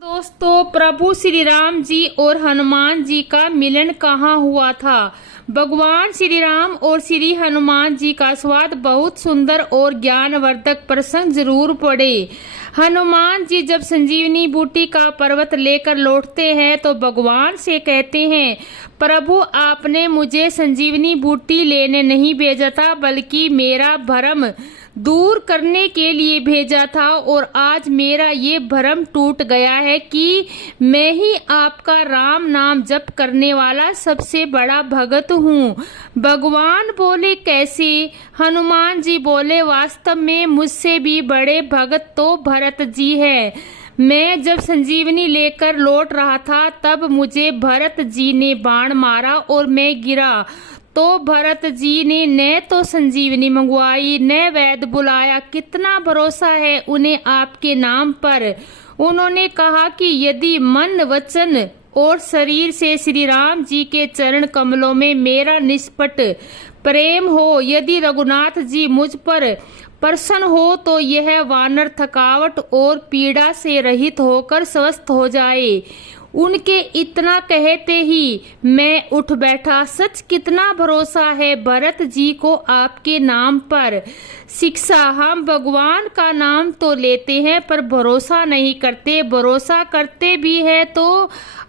दोस्तों, प्रभु श्री राम जी और हनुमान जी का मिलन कहाँ हुआ था। भगवान श्री राम और श्री हनुमान जी का स्वाद बहुत सुंदर और ज्ञानवर्धक प्रसंग जरूर पड़े। हनुमान जी जब संजीवनी बूटी का पर्वत लेकर लौटते हैं तो भगवान से कहते हैं, प्रभु आपने मुझे संजीवनी बूटी लेने नहीं भेजा था बल्कि मेरा भ्रम दूर करने के लिए भेजा था, और आज मेरा ये भ्रम टूट गया है कि मैं ही आपका राम नाम जप करने वाला सबसे बड़ा भगत हूँ। भगवान बोले, कैसे? हनुमान जी बोले, वास्तव में मुझसे भी बड़े भगत तो भरत जी है। मैं जब संजीवनी लेकर लौट रहा था तब मुझे भरत जी ने बाण मारा और मैं गिरा, तो भरत जी ने न तो संजीवनी मंगवाई न वैद्य बुलाया। कितना भरोसा है उन्हें आपके नाम पर। उन्होंने कहा कि यदि मन वचन और शरीर से श्री राम जी के चरण कमलों में मेरा निष्पट प्रेम हो, यदि रघुनाथ जी मुझ पर प्रसन्न हो तो यह वानर थकावट और पीड़ा से रहित होकर स्वस्थ हो जाए। उनके इतना कहते ही मैं उठ बैठा। सच कितना भरोसा है भरत जी को आपके नाम पर। शिक्षा, हम भगवान का नाम तो लेते हैं पर भरोसा नहीं करते। भरोसा करते भी है तो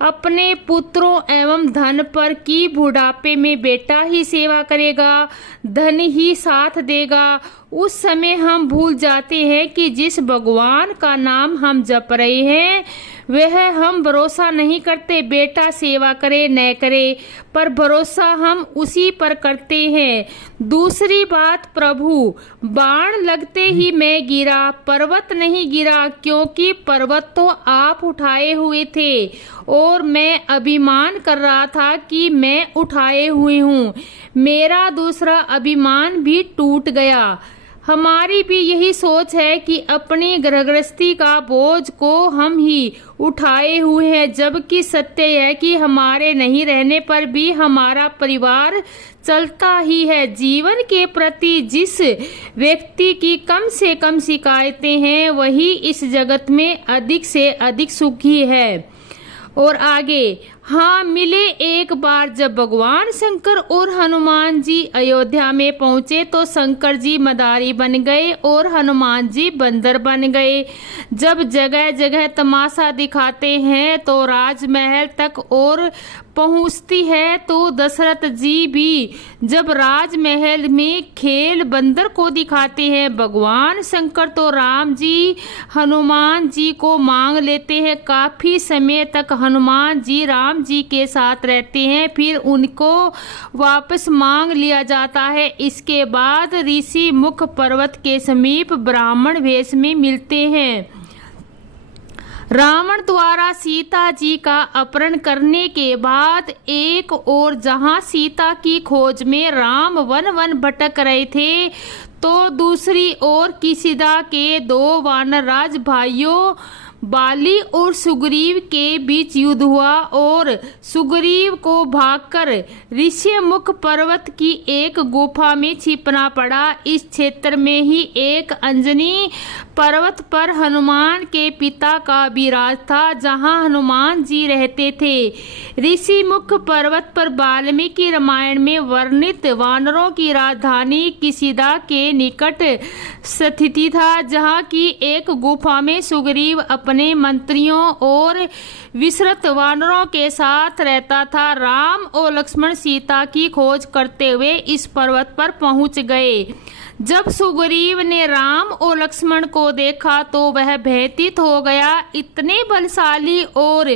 अपने पुत्रों एवं धन पर कि बुढ़ापे में बेटा ही सेवा करेगा, धन ही साथ देगा। उस समय हम भूल जाते हैं कि जिस भगवान का नाम हम जप रहे हैं वह हम भरोसा नहीं करते, बेटा सेवा करे न करे, पर भरोसा हम उसी पर करते हैं। दूसरी बात, प्रभु बाण लगते ही मैं गिरा, पर्वत नहीं गिरा, क्योंकि पर्वत तो आप उठाए हुए थे और मैं अभिमान कर रहा था कि मैं उठाए हुए हूँ। मेरा दूसरा अभिमान भी टूट गया। हमारी भी यही सोच है कि अपनी गृहस्थी का बोझ को हम ही उठाए हुए हैं, जबकि सत्य है कि हमारे नहीं रहने पर भी हमारा परिवार चलता ही है। जीवन के प्रति जिस व्यक्ति की कम से कम शिकायतें हैं वही इस जगत में अधिक से अधिक सुखी है। और आगे, हाँ मिले एक बार जब भगवान शंकर और हनुमान जी अयोध्या में पहुंचे तो शंकर जी मदारी बन गए और हनुमान जी बंदर बन गए। जब जगह जगह तमाशा दिखाते हैं तो राजमहल तक और पहुंचती है तो दशरथ जी भी जब राजमहल में खेल बंदर को दिखाते हैं। भगवान शंकर तो राम जी हनुमान जी को मांग लेते हैं। काफी समय तक हनुमान जी राम जी के साथ रहते हैं, फिर उनको वापस मांग लिया जाता है। इसके बाद ऋषि मुख पर्वत के समीप ब्राह्मण वेश में मिलते हैं। रावण द्वारा सीता जी का अपहरण करने के बाद एक और जहां सीता की खोज में राम वन वन भटक रहे थे तो दूसरी ओर किसिदा के दो वानरराज भाइयों बाली और सुग्रीव के बीच युद्ध हुआ और सुग्रीव को भागकर ऋष्यमुख पर्वत की एक गुफा में छिपना पड़ा। इस क्षेत्र में ही एक अंजनी पर्वत पर हनुमान के पिता का विराज था जहां हनुमान जी रहते थे। ऋषिमुख पर्वत पर वाल्मीकि रामायण में वर्णित वानरों की राजधानी किसिदा के निकट स्थित था, जहां की एक गुफा में सुग्रीव अपने मंत्रियों और विश्रत वानरों के साथ रहता था। राम और लक्ष्मण सीता की खोज करते हुए इस पर्वत पर पहुंच गए। जब सुग्रीव ने राम और लक्ष्मण को देखा तो वह भयभीत हो गया। इतने बलशाली और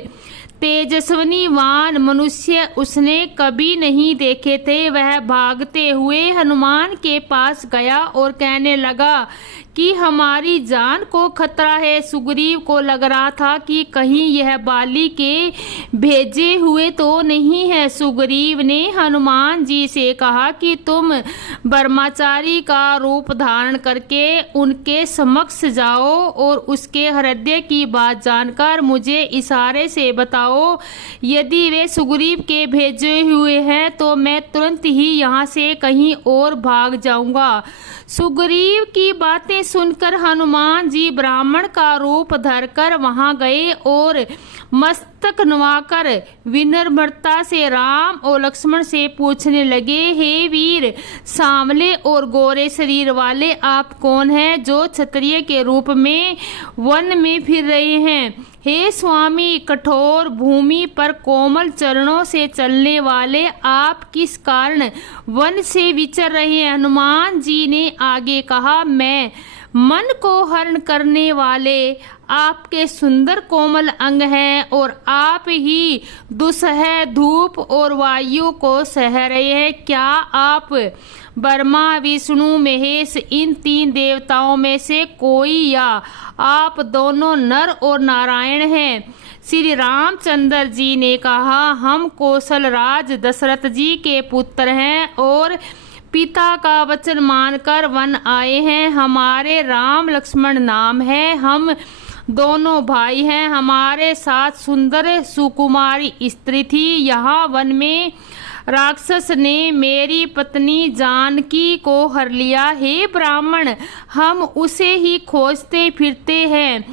तेजस्वी वान मनुष्य उसने कभी नहीं देखे थे। वह भागते हुए हनुमान के पास गया और कहने लगा कि हमारी जान को खतरा है। सुग्रीव को लग रहा था कि कहीं यह बाली के भेजे हुए तो नहीं है। सुग्रीव ने हनुमान जी से कहा कि तुम ब्रह्मचारी का रूप धारण करके उनके समक्ष जाओ और उसके हृदय की बात जानकर मुझे इशारे से बताओ। यदि वे सुग्रीव के भेजे हुए हैं तो मैं तुरंत ही यहाँ से कहीं और भाग जाऊंगा। सुग्रीव की बातें सुनकर हनुमान जी ब्राह्मण का रूप धरकर वहां गए और मस्तक नवाकर विनम्रता से राम और लक्ष्मण से पूछने लगे, हे वीर, सांवले और गोरे शरीर वाले आप कौन हैं जो क्षत्रिय के रूप में वन में फिर रहे हैं? हे स्वामी, कठोर भूमि पर कोमल चरणों से चलने वाले आप किस कारण वन से विचर रहे हैं? हनुमान जी ने आगे कहा, मैं मन को हरण करने वाले आपके सुंदर कोमल अंग हैं और आप ही दुस्सह धूप और वायु को सह रहे हैं। क्या आप ब्रह्मा, विष्णु, महेश इन 3 देवताओं में से कोई या आप दोनों नर और नारायण हैं? श्री रामचंद्र जी ने कहा, हम कौशल राज दशरथ जी के पुत्र हैं और पिता का वचन मानकर वन आए हैं। हमारे राम लक्ष्मण नाम है, हम दोनों भाई हैं। हमारे साथ सुंदर सुकुमारी स्त्री थी। यहाँ वन में राक्षस ने मेरी पत्नी जानकी को हर लिया। हे ब्राह्मण, हम उसे ही खोजते फिरते हैं।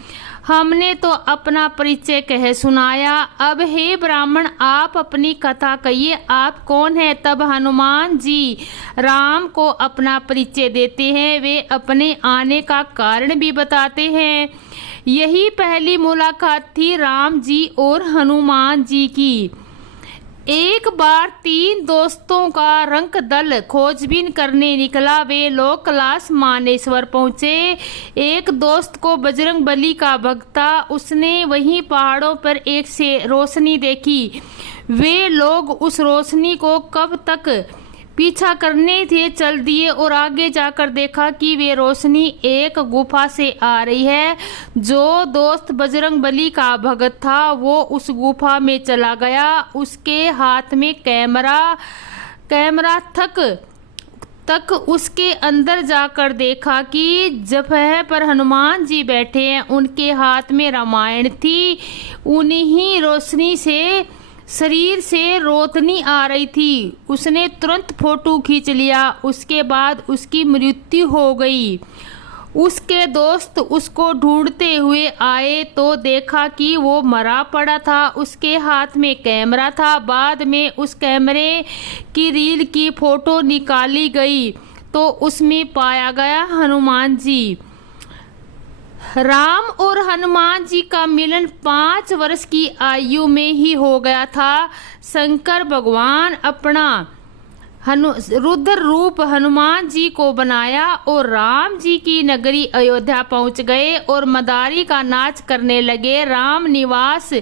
हमने तो अपना परिचय कह सुनाया, अब हे ब्राह्मण आप अपनी कथा कहिए, आप कौन हैं? तब हनुमान जी राम को अपना परिचय देते हैं। वे अपने आने का कारण भी बताते हैं। यही पहली मुलाकात थी राम जी और हनुमान जी की। एक बार 3 दोस्तों का रंग दल खोजबीन करने निकला। वे लोग कैलाश मानेश्वर पहुंचे। एक दोस्त को बजरंगबली का भक्त था। उसने वहीं पहाड़ों पर एक से रोशनी देखी। वे लोग उस रोशनी को कब तक पीछा करने थे चल दिए और आगे जाकर देखा कि वे रोशनी एक गुफा से आ रही है। जो दोस्त बजरंगबली का भगत था वो उस गुफा में चला गया। उसके हाथ में कैमरा तक उसके अंदर जाकर देखा कि जगह पर हनुमान जी बैठे हैं। उनके हाथ में रामायण थी। उन्हीं रोशनी से शरीर से रोशनी आ रही थी। उसने तुरंत फोटो खींच लिया। उसके बाद उसकी मृत्यु हो गई। उसके दोस्त उसको ढूंढते हुए आए तो देखा कि वो मरा पड़ा था। उसके हाथ में कैमरा था। बाद में उस कैमरे की रील की फोटो निकाली गई तो उसमें पाया गया हनुमान जी। राम और हनुमान जी का मिलन 5 वर्ष की आयु में ही हो गया था। शंकर भगवान अपना रुद्र रूप हनुमान जी को बनाया और राम जी की नगरी अयोध्या पहुंच गए और मदारी का नाच करने लगे। राम निवास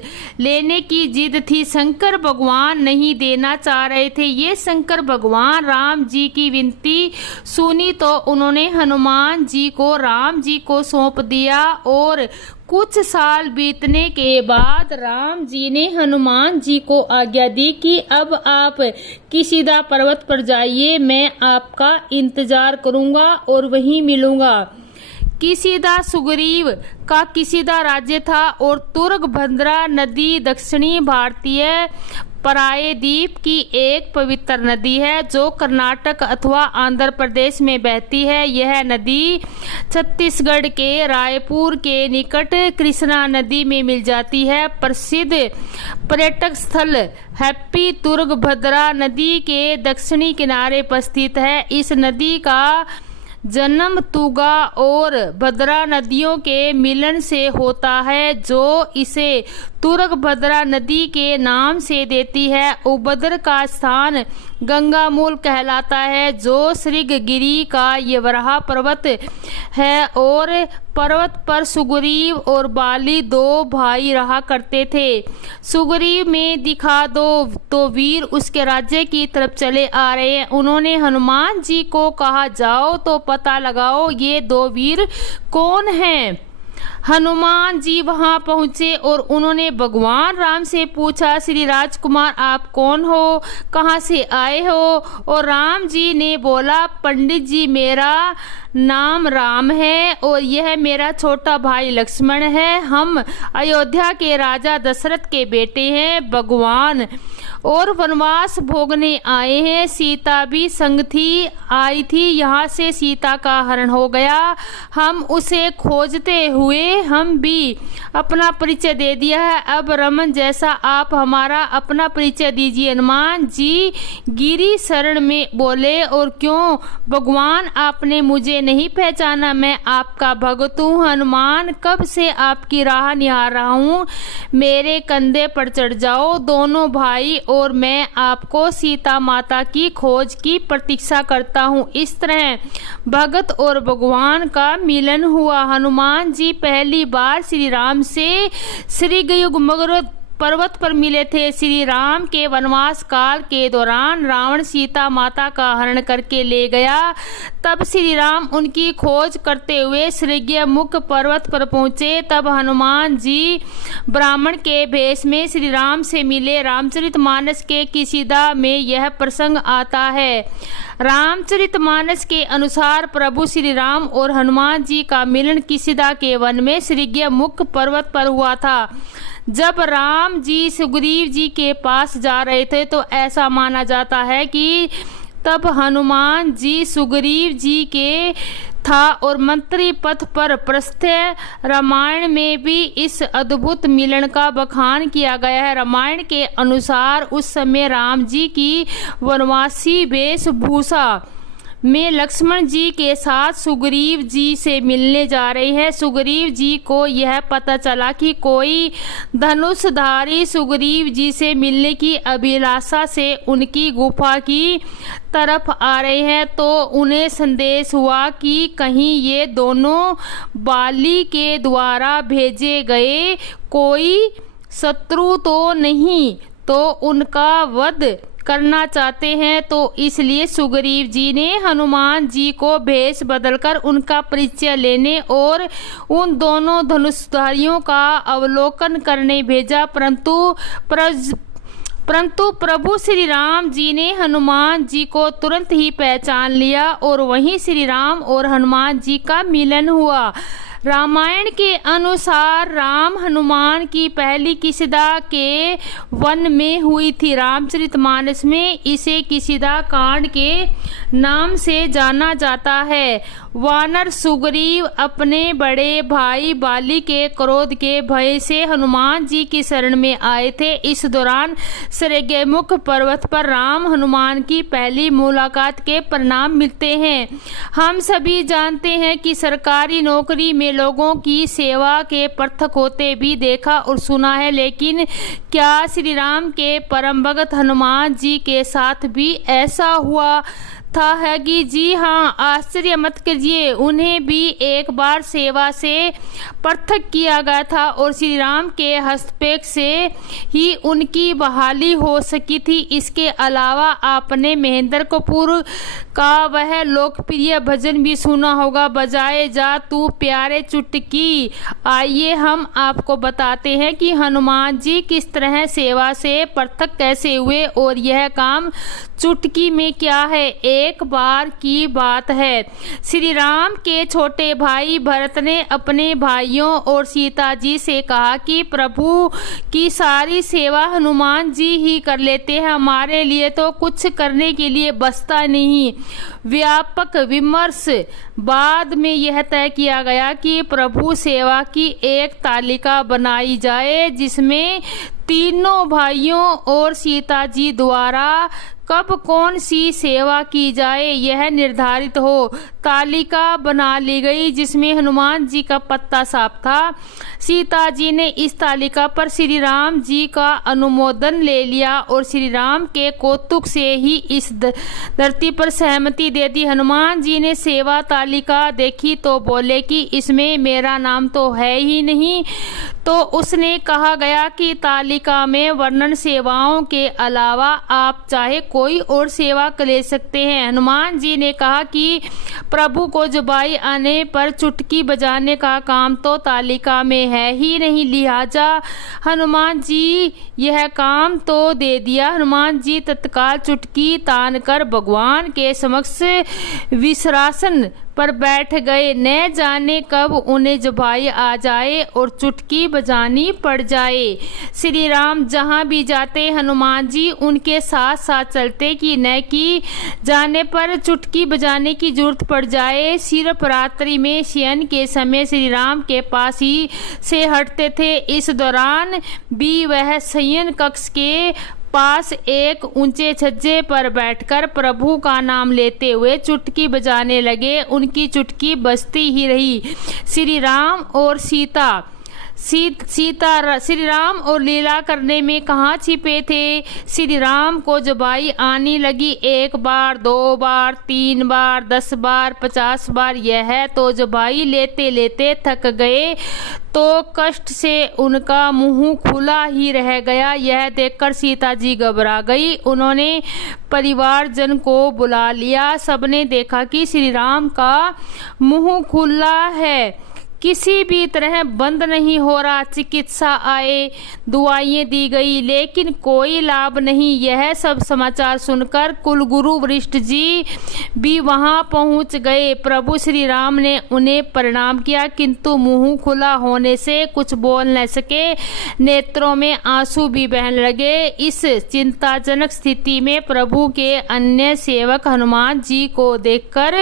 लेने की जिद थी, शंकर भगवान नहीं देना चाह रहे थे। ये शंकर भगवान राम जी की विनती सुनी तो उन्होंने हनुमान जी को राम जी को सौंप दिया और कुछ साल बीतने के बाद राम जी ने हनुमान जी को आज्ञा दी कि अब आप किसीदा पर्वत पर जाइए, मैं आपका इंतजार करूंगा और वहीं मिलूंगा। किसीदा सुग्रीव का किसीदा राज्य था और तुंगभद्रा नदी दक्षिणी भारतीय प्रायद्वीप की एक पवित्र नदी है जो कर्नाटक अथवा आंध्र प्रदेश में बहती है। यह नदी छत्तीसगढ़ के रायपुर के निकट कृष्णा नदी में मिल जाती है। प्रसिद्ध पर्यटक स्थल हैप्पी तुंगभद्रा नदी के दक्षिणी किनारे पर स्थित है। इस नदी का जन्म तुंगा और भद्रा नदियों के मिलन से होता है जो इसे तुंगभद्रा नदी के नाम से देती है। उद्गम का स्थान गंगामूल कहलाता है जो श्रृंगगिरी का यवराह पर्वत है और पर्वत पर सुग्रीव और बाली 2 भाई रहा करते थे। सुग्रीव में दिखा दो तो वीर उसके राज्य की तरफ चले आ रहे हैं। उन्होंने हनुमान जी को कहा, जाओ तो पता लगाओ ये 2 वीर कौन हैं। हनुमान जी वहां पहुंचे और उन्होंने भगवान राम से पूछा, श्री राजकुमार आप कौन हो, कहां से आए हो? और राम जी ने बोला, पंडित जी मेरा नाम राम है और यह मेरा छोटा भाई लक्ष्मण है। हम अयोध्या के राजा दशरथ के बेटे हैं। भगवान और वनवास भोगने आए हैं। सीता भी संग आई थी। यहाँ से सीता का हरण हो गया। हम उसे खोजते हुए हम भी अपना परिचय दे दिया है। अब रमन जैसा आप हमारा अपना परिचय दीजिए। हनुमान जी गिरी शरण में बोले, और क्यों भगवान आपने मुझे नहीं पहचाना? मैं आपका भक्त हूँ। हनुमान कब से आपकी राह निहार रहा हूँ। मेरे कंधे पर चढ़ जाओ दोनों भाई, और मैं आपको सीता माता की खोज की प्रतीक्षा करता हूँ। इस तरह भगत और भगवान का मिलन हुआ। हनुमान जी पहली बार श्री राम से श्रीगयुगमगुर पर्वत पर मिले थे। श्री राम के वनवास काल के दौरान रावण सीता माता का हरण करके ले गया। तब श्री राम उनकी खोज करते हुए श्रीगमुख पर्वत पर पहुंचे। तब हनुमान जी ब्राह्मण के भेष में श्री राम से मिले। रामचरितमानस के किसीदा में यह प्रसंग आता है। रामचरितमानस के अनुसार प्रभु श्री राम और हनुमान जी का मिलन किसीदा के वन में श्रीगमुख पर्वत पर हुआ था। जब राम जी सुग्रीव जी के पास जा रहे थे तो ऐसा माना जाता है कि तब हनुमान जी सुग्रीव जी के था और मंत्री पथ पर प्रस्थय। रामायण में भी इस अद्भुत मिलन का बखान किया गया है। रामायण के अनुसार उस समय राम जी की वनवासी वेशभूषा में लक्ष्मण जी के साथ सुग्रीव जी से मिलने जा रहे हैं। सुग्रीव जी को यह पता चला कि कोई धनुषधारी सुग्रीव जी से मिलने की अभिलाषा से उनकी गुफा की तरफ आ रहे हैं, तो उन्हें संदेश हुआ कि कहीं ये दोनों बाली के द्वारा भेजे गए कोई शत्रु तो नहीं, तो उनका वध करना चाहते हैं। तो इसलिए सुग्रीव जी ने हनुमान जी को भेष बदलकर उनका परिचय लेने और उन दोनों धनुषधारियों का अवलोकन करने भेजा। परंतु प्रभु श्री राम जी ने हनुमान जी को तुरंत ही पहचान लिया और वहीं श्री राम और हनुमान जी का मिलन हुआ। रामायण के अनुसार राम हनुमान की पहली किसीदा के वन में हुई थी। रामचरितमानस में इसे किसीदा कांड के नाम से जाना जाता है। वानर सुग्रीव अपने बड़े भाई बाली के क्रोध के भय से हनुमान जी की शरण में आए थे। इस दौरान श्रीगमुख पर्वत पर राम हनुमान की पहली मुलाकात के परिणाम मिलते हैं। हम सभी जानते हैं कि सरकारी नौकरी में लोगों की सेवा के पृथक होते भी देखा और सुना है, लेकिन क्या श्री राम के परम भगत हनुमान जी के साथ भी ऐसा हुआ था है कि जी हाँ, आश्चर्य मत कीजिए, उन्हें भी एक बार सेवा से पृथक किया गया था और श्री राम के हस्तक्षेप से ही उनकी बहाली हो सकी थी। इसके अलावा आपने महेंद्र कपूर का वह लोकप्रिय भजन भी सुना होगा, बजाए जा तू प्यारे चुटकी। आइए हम आपको बताते हैं कि हनुमान जी किस तरह सेवा से पृथक कैसे हुए और यह काम चुटकी में क्या है। एक बार की बात है, श्री राम के छोटे भाई भरत ने अपने भाइयों और सीता जी से कहा कि प्रभु की सारी सेवा हनुमान जी ही कर लेते हैं, हमारे लिए तो कुछ करने के लिए बचता नहीं। व्यापक विमर्श बाद में यह तय किया गया कि प्रभु सेवा की एक तालिका बनाई जाए जिसमें तीनों भाइयों और सीता जी द्वारा कब कौन सी सेवा की जाए यह निर्धारित हो। तालिका बना ली गई जिसमें हनुमान जी का पत्ता साफ था। सीता जी ने इस तालिका पर श्री राम जी का अनुमोदन ले लिया और श्री राम के कौतुक से ही इस धरती पर सहमति दे दी। हनुमान जी ने सेवा तालिका देखी तो बोले कि इसमें मेरा नाम तो है ही नहीं, तो उसने कहा गया कि तालिका में वर्णन सेवाओं के अलावा आप चाहे कोई और सेवा ले सकते हैं। हनुमान जी ने कहा कि प्रभु को जुबाई आने पर चुटकी बजाने का काम तो तालिका में है ही नहीं, लिहाजा हनुमान जी यह काम तो दे दिया। हनुमान जी तत्काल चुटकी तान कर भगवान के समक्ष विश्रासन पर बैठ गए। न जाने कब उन्हें जुबाई आ जाए और चुटकी बजानी पड़ जाए। श्री राम जहाँ भी जाते हनुमान जी उनके साथ साथ चलते कि न कि जाने पर चुटकी बजाने की जरूरत पड़ जाए। सिर्फ रात्रि में शयन के समय श्री राम के पास ही से हटते थे। इस दौरान भी वह शयन कक्ष के पास एक ऊंचे छज्जे पर बैठकर प्रभु का नाम लेते हुए चुटकी बजाने लगे। उनकी चुटकी बजती ही रही। श्री राम और श्री राम और लीला करने में कहाँ छिपे थे। श्री राम को जुबाई आने लगी। 1 बार, 2 बार, 3 बार, 10 बार, 50 बार, यह तो जुबाई लेते लेते थक गए तो कष्ट से उनका मुंह खुला ही रह गया। यह देखकर सीता जी घबरा गई। उन्होंने परिवारजन को बुला लिया। सबने देखा कि श्री राम का मुंह खुला है, किसी भी तरह बंद नहीं हो रहा। चिकित्सा आए, दवाइयाँ दी गई, लेकिन कोई लाभ नहीं। यह सब समाचार सुनकर कुलगुरु वशिष्ठ जी भी वहां पहुंच गए। प्रभु श्री राम ने उन्हें प्रणाम किया, किंतु मुंह खुला होने से कुछ बोल न सके। नेत्रों में आंसू भी बहने लगे। इस चिंताजनक स्थिति में प्रभु के अन्य सेवक हनुमान जी को देखकर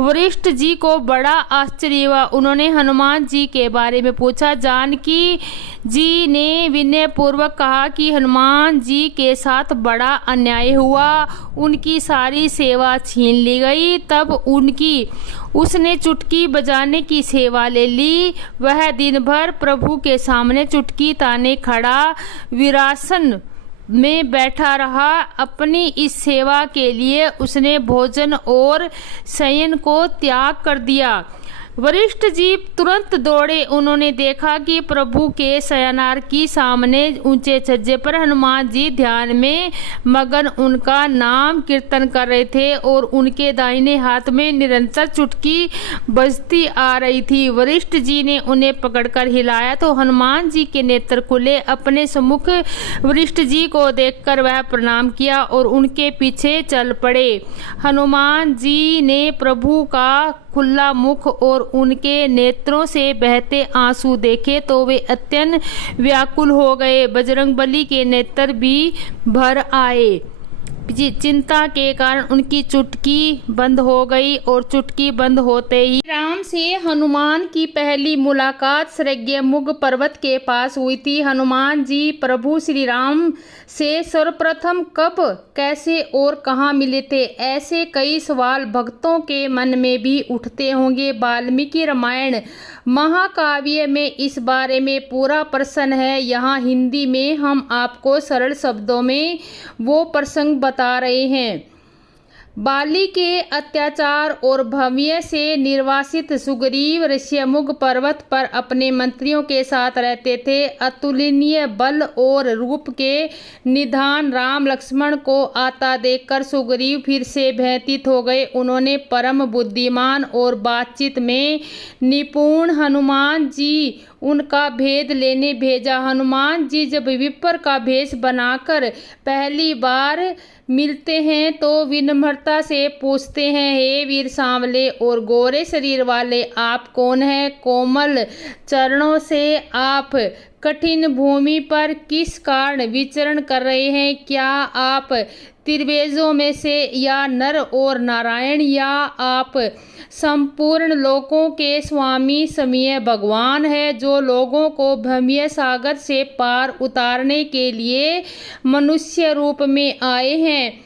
वशिष्ठ जी को बड़ा आश्चर्य हुआ। उन्होंने हनुमान जी के बारे में पूछा। जानकी जी ने विनय पूर्वक कहा कि हनुमान जी के साथ बड़ा अन्याय हुआ, उनकी सारी सेवा छीन ली गई। तब उसने चुटकी बजाने की सेवा ले ली। वह दिन भर प्रभु के सामने चुटकी ताने खड़ा विरासन में बैठा रहा। अपनी इस सेवा के लिए उसने भोजन और शयन को त्याग कर दिया। वशिष्ठ जी तुरंत दौड़े। उन्होंने देखा कि प्रभु के शयनार की सामने ऊंचे छज्जे पर हनुमान जी ध्यान में मगन उनका नाम कीर्तन कर रहे थे और उनके दाहिने हाथ में निरंतर चुटकी बजती आ रही थी। वशिष्ठ जी ने उन्हें पकड़कर हिलाया तो हनुमान जी के नेत्र खुले। अपने सम्मुख वशिष्ठ जी को देखकर वह प्रणाम किया और उनके पीछे चल पड़े। हनुमान जी ने प्रभु का खुला मुख और उनके नेत्रों से बहते आंसू देखे तो वे अत्यंत व्याकुल हो गए। बजरंगबली के नेत्र भी भर आए। चिंता के कारण उनकी चुटकी बंद हो गई और चुटकी बंद होते ही राम से हनुमान की पहली मुलाकात श्रृंगमुख पर्वत के पास हुई थी। हनुमान जी प्रभु श्री राम से सर्वप्रथम कब, कैसे और कहाँ मिले थे, ऐसे कई सवाल भक्तों के मन में भी उठते होंगे। वाल्मीकि रामायण महाकाव्य में इस बारे में पूरा प्रश्न है। यहाँ हिंदी में हम आपको सरल शब्दों में वो प्रसंग बता रहे हैं। बाली के अत्याचार और भव्य से निर्वासित सुग्रीव ऋष्यमुख पर्वत पर अपने मंत्रियों के साथ रहते थे। अतुलनीय बल और रूप के निधान राम लक्ष्मण को आता देखकर सुग्रीव फिर से भयभीत हो गए। उन्होंने परम बुद्धिमान और बातचीत में निपुण हनुमान जी उनका भेद लेने भेजा। हनुमान जी जब विप्र का भेष बनाकर पहली बार मिलते हैं तो विनम्रता से पूछते हैं, हे वीर सांवले और गोरे शरीर वाले, आप कौन हैं? कोमल चरणों से आप कठिन भूमि पर किस कारण विचरण कर रहे हैं? क्या आप त्रिवेजों में से या नर और नारायण, या आप संपूर्ण लोकों के स्वामी समय भगवान है जो लोगों को भ्रमय सागर से पार उतारने के लिए मनुष्य रूप में आए हैं?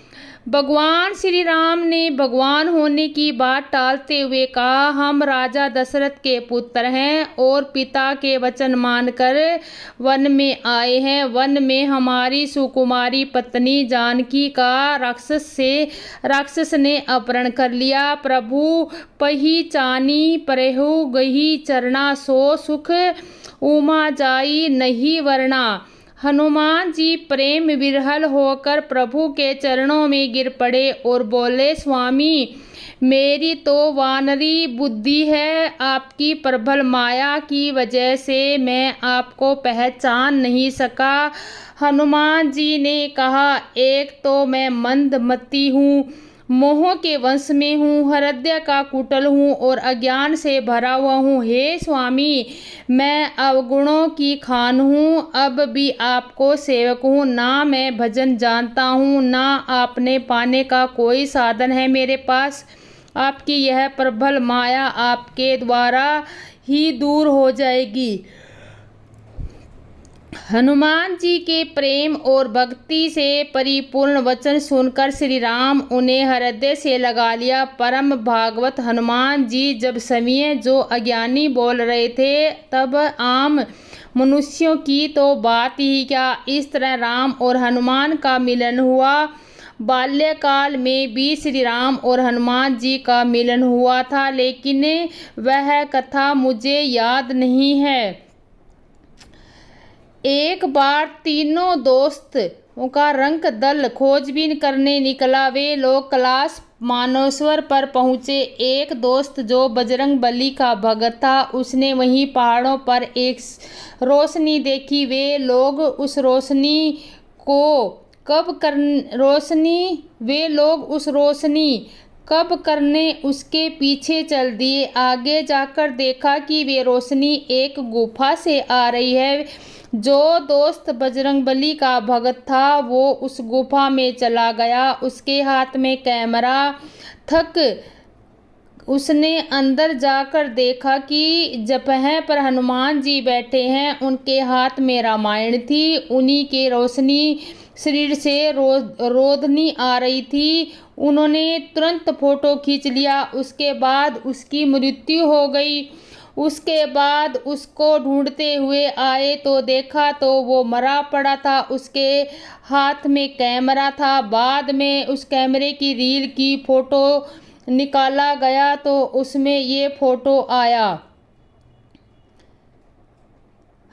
भगवान श्री राम ने भगवान होने की बात टालते हुए कहा, हम राजा दशरथ के पुत्र हैं और पिता के वचन मानकर वन में आए हैं। वन में हमारी सुकुमारी पत्नी जानकी का राक्षस ने अपहरण कर लिया। प्रभु पहिचानी प्रहु गही चरना, सो सुख उमा जाई नहीं वरना। हनुमान जी प्रेम विरहल होकर प्रभु के चरणों में गिर पड़े और बोले, स्वामी मेरी तो वानरी बुद्धि है, आपकी प्रबल माया की वजह से मैं आपको पहचान नहीं सका। हनुमान जी ने कहा, एक तो मैं मंदमती हूँ, मोह के वंश में हूँ, हृदय का कुटिल हूँ और अज्ञान से भरा हुआ हूँ। हे स्वामी, मैं अवगुणों की खान हूँ, अब भी आपको सेवक हूँ। ना मैं भजन जानता हूँ, ना आपने पाने का कोई साधन है मेरे पास। आपकी यह प्रबल माया आपके द्वारा ही दूर हो जाएगी। हनुमान जी के प्रेम और भक्ति से परिपूर्ण वचन सुनकर श्री राम उन्हें हृदय से लगा लिया। परम भागवत हनुमान जी जब समय जो अज्ञानी बोल रहे थे, तब आम मनुष्यों की तो बात ही क्या। इस तरह राम और हनुमान का मिलन हुआ। बाल्यकाल में भी श्री राम और हनुमान जी का मिलन हुआ था, लेकिन वह कथा मुझे याद नहीं है। एक बार तीनों दोस्तों का रंग दल खोजबीन करने निकला। वे लोग कैलाश मानसरोवर पर पहुंचे। एक दोस्त जो बजरंग बली का भक्त था, उसने वहीं पहाड़ों पर एक रोशनी देखी। वे लोग उस रोशनी कब करने उसके पीछे चल दिए। आगे जाकर देखा कि वे रोशनी एक गुफा से आ रही है। जो दोस्त बजरंगबली का भक्त था, वो उस गुफा में चला गया। उसके हाथ में कैमरा उसने अंदर जाकर देखा कि जगह पर हनुमान जी बैठे हैं। उनके हाथ में रामायण थी। उन्हीं के रोशनी शरीर से रोशनी आ रही थी। उन्होंने तुरंत फोटो खींच लिया। उसके बाद उसकी मृत्यु हो गई। उसके बाद उसको ढूंढते हुए आए तो देखा तो वो मरा पड़ा था। उसके हाथ में कैमरा था। बाद में उस कैमरे की रील की फोटो निकाला गया तो उसमें ये फोटो आया।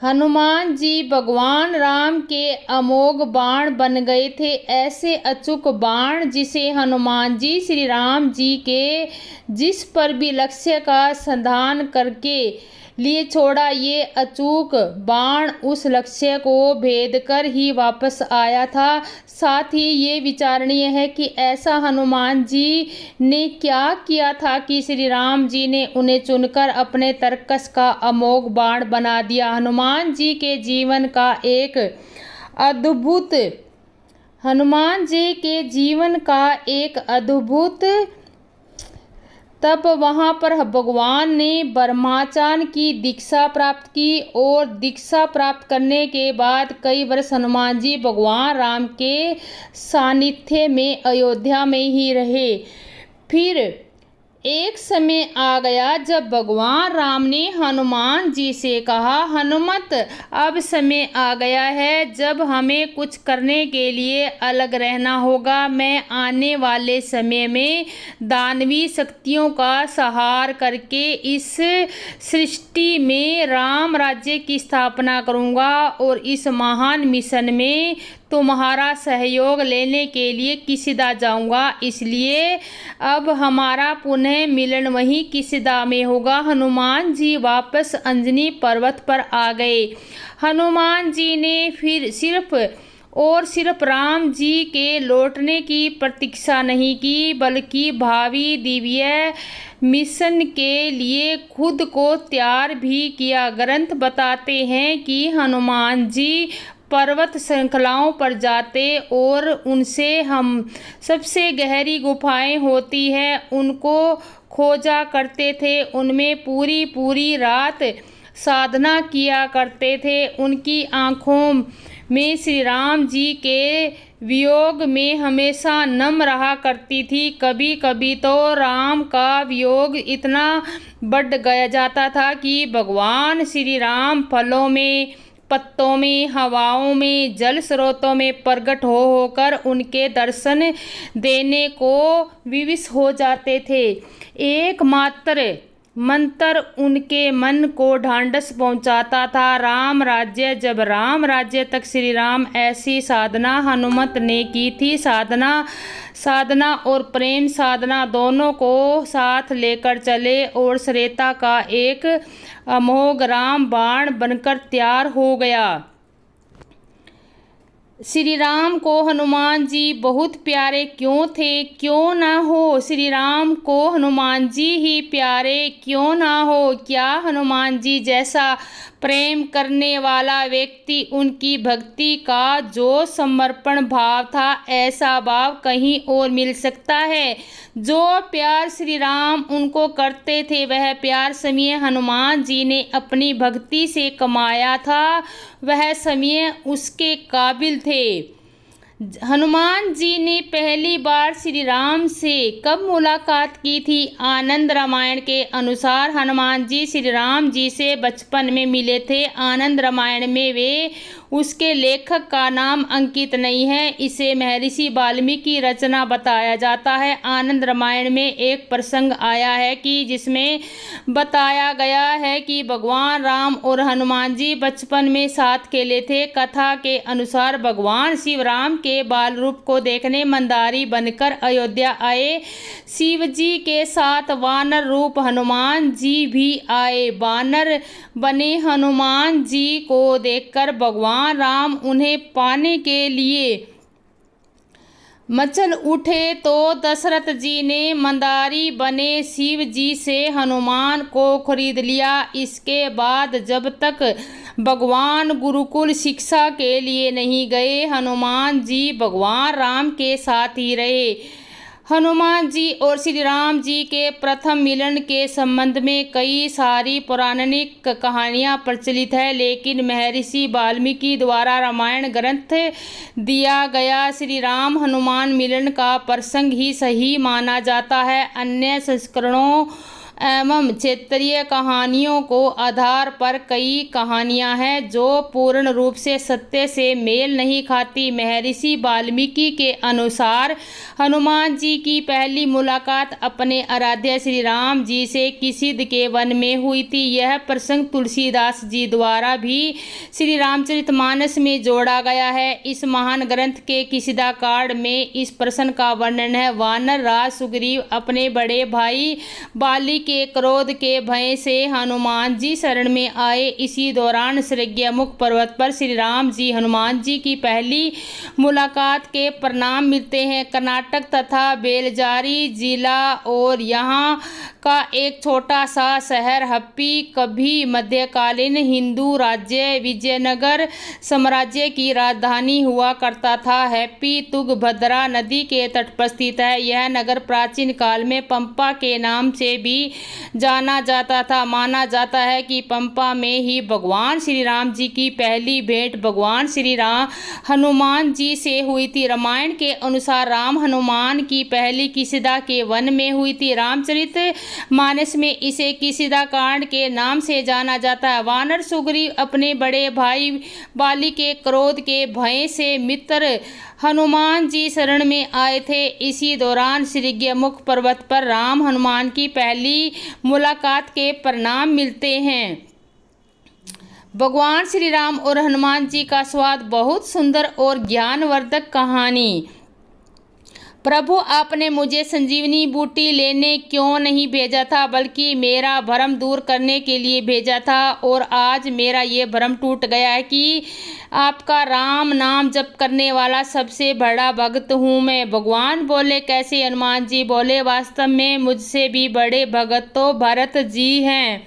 हनुमान जी भगवान राम के अमोघ बाण बन गए थे। ऐसे अचूक बाण जिसे हनुमान जी श्री राम जी के जिस पर भी लक्ष्य का संधान करके लिए छोड़ा, ये अचूक बाण उस लक्ष्य को भेद कर ही वापस आया था। साथ ही ये विचारणीय है कि ऐसा हनुमान जी ने क्या किया था कि श्री राम जी ने उन्हें चुनकर अपने तरकस का अमोघ बाण बना दिया। हनुमान जी के जीवन का एक अद्भुत तब वहाँ पर भगवान ने ब्रह्मचार्य की दीक्षा प्राप्त की और दीक्षा प्राप्त करने के बाद कई वर्ष हनुमान जी भगवान राम के सानिध्य में अयोध्या में ही रहे। फिर एक समय आ गया जब भगवान राम ने हनुमान जी से कहा, हनुमत, अब समय आ गया है जब हमें कुछ करने के लिए अलग रहना होगा। मैं आने वाले समय में दानवी शक्तियों का संहार करके इस सृष्टि में राम राज्य की स्थापना करूंगा और इस महान मिशन में तुम्हारा सहयोग लेने के लिए किसिदा जाऊंगा। इसलिए अब हमारा पुनः मिलन वहीं किसिदा में होगा। हनुमान जी वापस अंजनी पर्वत पर आ गए। हनुमान जी ने फिर सिर्फ राम जी के लौटने की प्रतीक्षा नहीं की, बल्कि भावी दिव्य मिशन के लिए खुद को तैयार भी किया। ग्रंथ बताते हैं कि हनुमान जी पर्वत श्रृंखलाओं पर जाते और उनसे हम सबसे गहरी गुफाएं होती है, उनको खोजा करते थे। उनमें पूरी रात साधना किया करते थे। उनकी आँखों में श्री राम जी के वियोग में हमेशा नम रहा करती थी। कभी कभी तो राम का वियोग इतना बढ़ गया जाता था कि भगवान श्री राम फलों में, पत्तों में, हवाओं में, जल स्रोतों में प्रकट होकर उनके दर्शन देने को विवश हो जाते थे। एकमात्र मंत्र उनके मन को ढांढस पहुंचाता था, राम राज्य। जब राम राज्य तक श्री राम ऐसी साधना हनुमत ने की थी। साधना और प्रेम साधना दोनों को साथ लेकर चले और श्रेता का एक अमोघ राम बाण बनकर तैयार हो गया। श्री राम को हनुमान जी बहुत प्यारे क्यों थे? क्यों ना हो श्री राम को हनुमान जी ही प्यारे क्यों ना हो? क्या हनुमान जी जैसा प्रेम करने वाला व्यक्ति, उनकी भक्ति का जो समर्पण भाव था, ऐसा भाव कहीं और मिल सकता है? जो प्यार श्री राम उनको करते थे, वह प्यार समय हनुमान जी ने अपनी भक्ति से कमाया था। वह समय उसके काबिल थे। हनुमान जी ने पहली बार श्री राम से कब मुलाकात की थी? आनंद रामायण के अनुसार हनुमान जी श्री राम जी से बचपन में मिले थे। आनंद रामायण में वे उसके लेखक का नाम अंकित नहीं है, इसे महर्षि वाल्मीकि रचना बताया जाता है। आनंद रामायण में एक प्रसंग आया है कि जिसमें बताया गया है कि भगवान राम और हनुमान जी बचपन में साथ खेले थे। कथा के अनुसार भगवान शिव राम के बाल रूप को देखने मंदारी बनकर अयोध्या आए। शिव जी के साथ वानर रूप हनुमान जी भी आए। वानर बने हनुमान जी को देखकर भगवान राम उन्हें पाने के लिए मचल उठे, तो दशरथ जी ने मंदारी बने शिव जी से हनुमान को खरीद लिया। इसके बाद जब तक भगवान गुरुकुल शिक्षा के लिए नहीं गए, हनुमान जी भगवान राम के साथ ही रहे। हनुमान जी और श्री राम जी के प्रथम मिलन के संबंध में कई सारी पौराणिक कहानियां प्रचलित है, लेकिन महर्षि वाल्मीकि द्वारा रामायण ग्रंथ दिया गया श्री राम हनुमान मिलन का प्रसंग ही सही माना जाता है। अन्य संस्करणों एवं क्षेत्रीय कहानियों को आधार पर कई कहानियां हैं जो पूर्ण रूप से सत्य से मेल नहीं खाती। महर्षि वाल्मीकि के अनुसार हनुमान जी की पहली मुलाकात अपने आराध्य श्री राम जी से किसिद के वन में हुई थी। यह प्रसंग तुलसीदास जी द्वारा भी श्री रामचरितमानस में जोड़ा गया है। इस महान ग्रंथ के किसिदा कांड में इस प्रसंग का वर्णन है। वानर राज सुग्रीव अपने बड़े भाई बाली के क्रोध के भय से हनुमान जी शरण में आए। इसी दौरान श्रृंगमुख पर्वत पर श्री राम जी हनुमान जी की पहली मुलाकात के परिणाम मिलते हैं। कर्नाटक तथा बेलजारी जिला और यहाँ का एक छोटा सा शहर हम्पी कभी मध्यकालीन हिंदू राज्य विजयनगर साम्राज्य की राजधानी हुआ करता था। हम्पी तुंगभद्रा नदी के तट पर स्थित है। यह नगर प्राचीन काल में पंपा के नाम से भी जाना जाता था। माना जाता है कि पंपा में ही भगवान श्री राम जी की पहली भेंट भगवान श्री राम हनुमान जी से हुई थी। रामायण के अनुसार राम हनुमान की पहली किसिदा के वन में हुई थी। रामचरित मानस में इसे किसिदा कांड के नाम से जाना जाता है। वानर सुग्रीव अपने बड़े भाई बाली के क्रोध के भय से मित्र हनुमान जी शरण में आए थे। इसी दौरान श्रृंगमुख पर्वत पर राम हनुमान की पहली मुलाकात के परिणाम मिलते हैं। भगवान श्री राम और हनुमान जी का स्वाद बहुत सुंदर और ज्ञानवर्धक कहानी। प्रभु, आपने मुझे संजीवनी बूटी लेने क्यों नहीं भेजा था, बल्कि मेरा भ्रम दूर करने के लिए भेजा था। और आज मेरा ये भ्रम टूट गया है कि आपका राम नाम जप करने वाला सबसे बड़ा भक्त हूँ मैं। भगवान बोले, कैसे? हनुमान जी बोले, वास्तव में मुझसे भी बड़े भक्त तो भरत जी हैं।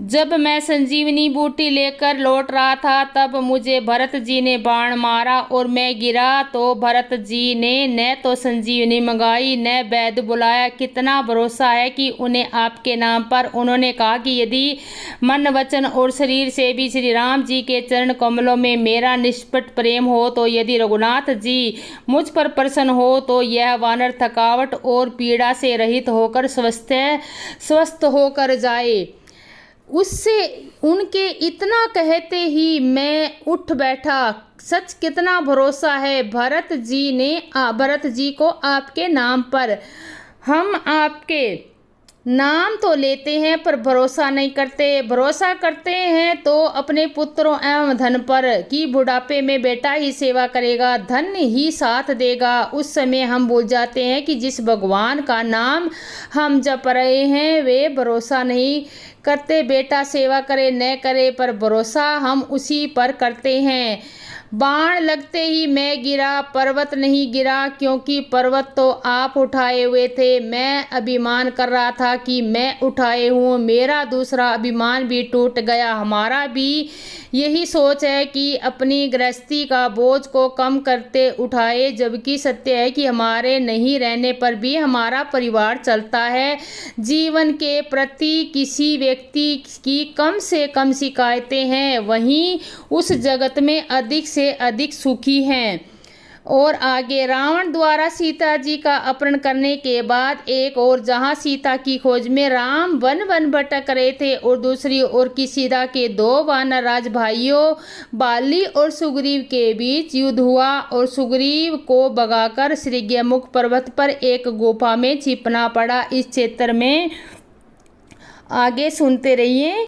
जब मैं संजीवनी बूटी लेकर लौट रहा था तब मुझे भरत जी ने बाण मारा और मैं गिरा तो भरत जी ने न तो संजीवनी मंगाई न वैद्य बुलाया। कितना भरोसा है कि उन्हें आपके नाम पर। उन्होंने कहा कि यदि मन वचन और शरीर से भी श्री राम जी के चरण कमलों में मेरा निष्कपट प्रेम हो तो यदि रघुनाथ जी मुझ पर प्रसन्न हो तो यह वानर थकावट और पीड़ा से रहित होकर स्वस्थ होकर जाए। उससे उनके इतना कहते ही मैं उठ बैठा। सच कितना भरोसा है भरत जी को आपके नाम पर। हम आपके नाम तो लेते हैं पर भरोसा नहीं करते। भरोसा करते हैं तो अपने पुत्रों एवं धन पर कि बुढ़ापे में बेटा ही सेवा करेगा, धन ही साथ देगा। उस समय हम भूल जाते हैं कि जिस भगवान का नाम हम जप रहे हैं वे भरोसा नहीं करते, बेटा सेवा करे न करे, पर भरोसा हम उसी पर करते हैं। बाण लगते ही मैं गिरा, पर्वत नहीं गिरा, क्योंकि पर्वत तो आप उठाए हुए थे। मैं अभिमान कर रहा था कि मैं उठाए हूँ, मेरा दूसरा अभिमान भी टूट गया। हमारा भी यही सोच है कि अपनी गृहस्थी का बोझ को कम करते उठाए, जबकि सत्य है कि हमारे नहीं रहने पर भी हमारा परिवार चलता है। जीवन के प्रति किसी व्यक्ति की कम से कम शिकायतें हैं, वहीं उस जगत में अधिक से अधिक सुखी हैं। और आगे रावण द्वारा सीता जी का अपहरण करने के बाद एक और जहां सीता की खोज में राम वन वन भटक रहे थे और दूसरी ओर किसीदा के दो वानर राज भाइयों बाली और सुग्रीव के बीच युद्ध हुआ और सुग्रीव को भगाकर श्रीगमुख पर्वत पर एक गुफा में छिपना पड़ा। इस क्षेत्र में आगे सुनते रहिए।